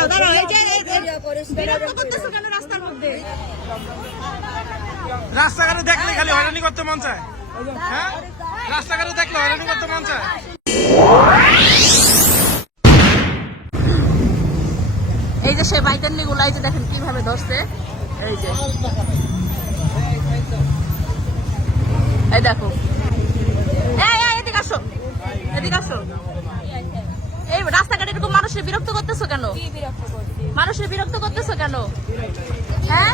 দাঁড়াও দাঁড়াও এই যে এই- এই- বিরক্ত করতেছো কেন রাস্তার মধ্যে? রাস্তাঘাটে দেখলে খালি হয়রানি করতে মন চায়। হ্যাঁ? রাস্তাঘাটে দেখলে হয়রানি করতে মন চায়। এই যে সে বাইকের নিয়ে গুলাই যে দেখেন কীভাবে ধরছে। এই যে। এই দেখো। এই এই, এদিকে আসো। এদিকে আসো। মানুষের বিরক্ত করতেছো কেন? মানুষের বিরক্ত করতেছো কেন? হ্যাঁ?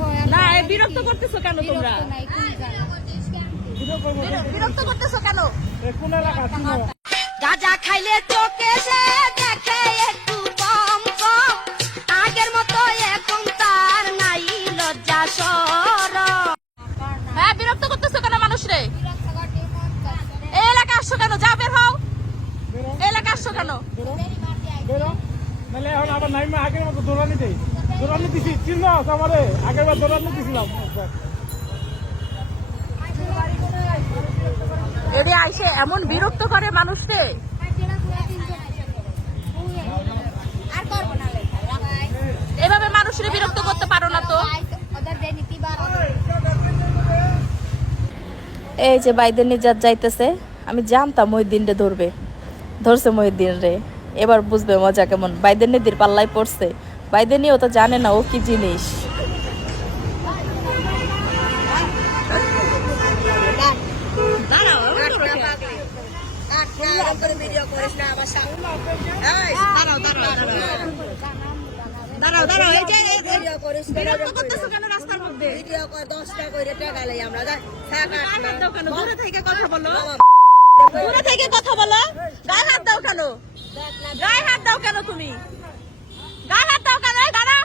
হয় না বিরক্ত করতেছো কেন তোমরা? বিরক্ত করতেছো কেন? গাজা খাইলে চোখে এলাকা আসছো কেন বেরো। নাহলে এখন আবার নাইমা আগের মতো দৌড়ানি দেই দৌড়ানি দিছি চিনো আমারে। আগের বার দৌড়ানি দিছিলাম। এদের আইসে এমন বিরক্ত করে মানুষ রে। আর করব না এভাবে মানুষের বিরক্ত করতে পারো না তো। এই যে বাইদের নিজাত যাইতেছে আমি জানতাম ওই দিনটা ধরবে। ধরছে মহিদ্দিন রে এবার বুঝবে মজা কেমন বাইদের নিদির পাল্লাই পড়ছে বাইদের ও তো জানে না ও কি জিনিস দাও কেন দূরে থেকে কথা বলো দূরে থেকে কথা বলো গায়ে হাত দাও কেন গায়ে হাত দাও কেন তুমি? গায়ে হাত দাও কেন? দাঁড়া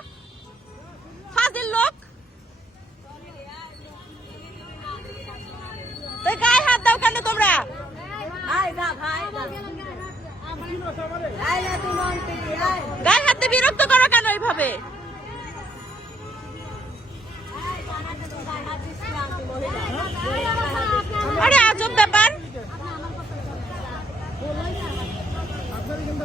ফাজিল লোক! তো গায়ে হাত দাও কেন তোমরা? গায়ে হাত দিয়ে বিরক্ত করো কেন এইভাবে? আরে আজব ব্যাপার আপনার কিন্তু আমি চিনছি আপনি আমার চিনছেন আপনি আমার চিনেন নাই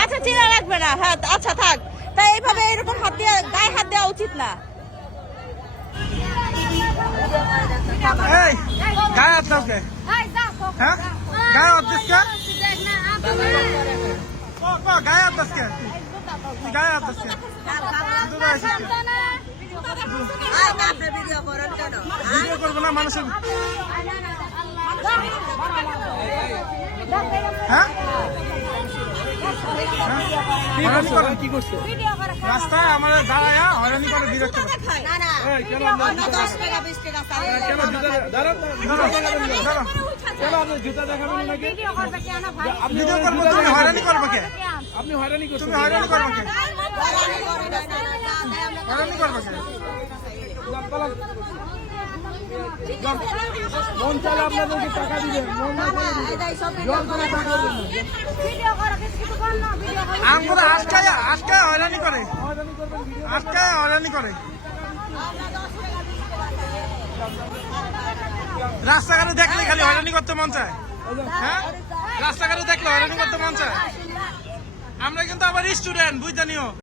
আচ্ছা চিনা রাখবে না। হ্যাঁ আচ্ছা থাক। তাই এইভাবে এরকম হাত দিয়ে গায়ে হাত দেওয়া উচিত না। গায়ে হাত দাও হ্যাঁ? গায়ে হাত দিস গায়ে হাত দিস গায়ে হাত দিস কে? দূরে আসিস কে? ভিডিও করব না মানুষের হ্যাঁ? হয়রানি করে? কি করছে? রাস্তায় আমাদের দাঁড়ায় হয়রানি করে বিরক্ত আপনি হয়রানি করব কে? আপনি হয়রানি করছেন তুমি হয়রানি করব কে হয়রানি করব কে আমরা হয়রানি করে। হয়রানি করে। রাস্তাঘাটে দেখলে খালি হয়রানি করতে মন চায়। হ্যাঁ? রাস্তাঘাটে দেখলে হয়রানি করতে মন চায়। আমরা কিন্তু আবার স্টুডেন্ট বুঝতে নিও